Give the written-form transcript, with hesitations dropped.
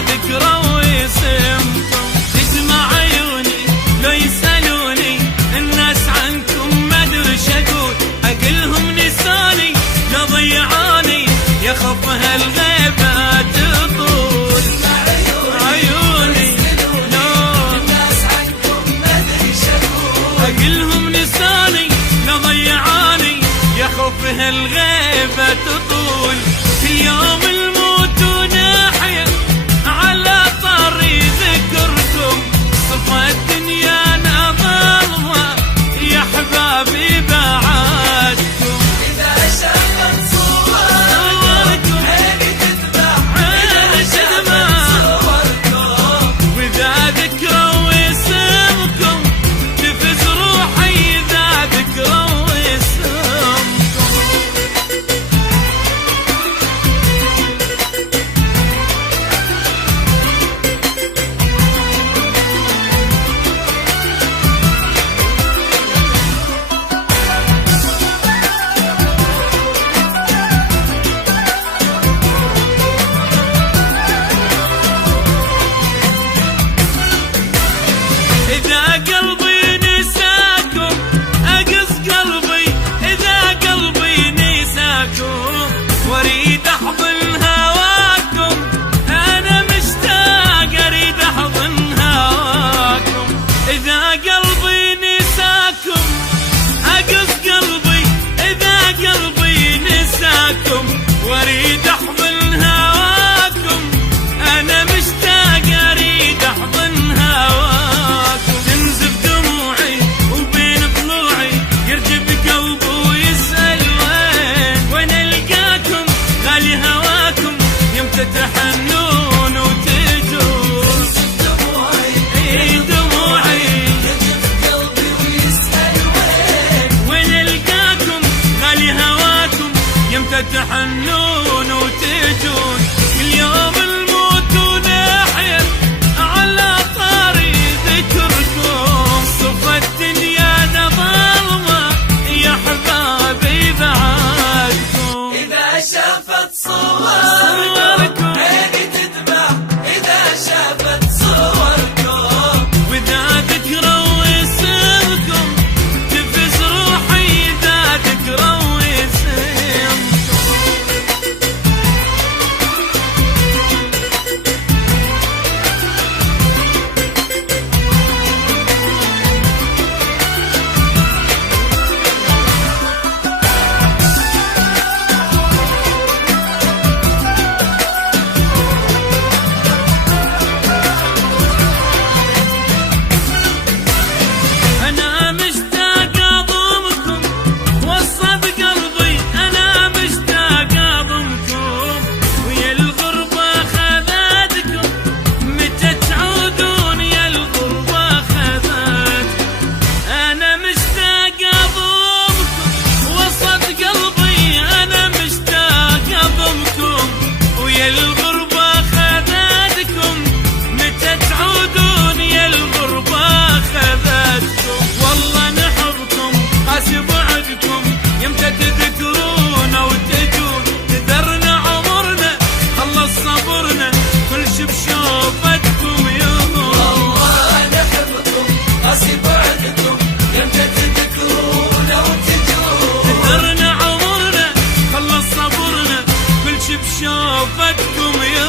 ذكرى واسمكم. تدمع عيوني لو يسألوني الناس عنكم ما ادري شقول، اقلهم نساني لو ضيعاني يخف هالغيبة تطول. عيوني لو الناس عنكم ما ادري شقول، اقلهم نساني لو ضيعاني يخف هالغيبة تطول. في يوم الموت ونحيا على طري ذكركم، صفى الدنيا نظلمة يا حبابي بعدكم. إذا شافت صوركم عيني تدمع، عيني تدمع صوركم. وإذا ذكرى واسمكم تفز روحي، إذا ذكرى واسمكم. إذا قلبي نساكم أقص قلبي، إذا قلبي نساكم واريد أحضن هواكم، أنا مشتاق أريد أحضن هواكم. إذا قلبي نساكم أقص قلبي، إذا قلبي نساكم واريد أحضن هواكم، أنا مشتاق أريد أحضن هواكم. تحنون وتجون دموعي يجف قلبي ويسأل وين القاكم، غالي هواكم يمتى تحنون وتجون. اليوم الموت ونحيا على طاري ذكركم، صفى الدنيا ظلمة يا حبابي بعدكم. إذا شافت صوركم عيني تدمع، إذا شافت صوركم. وإذا ذكرى واسمكم تفز روحي، إذا ذكرى واسمكم. شوفتكم يا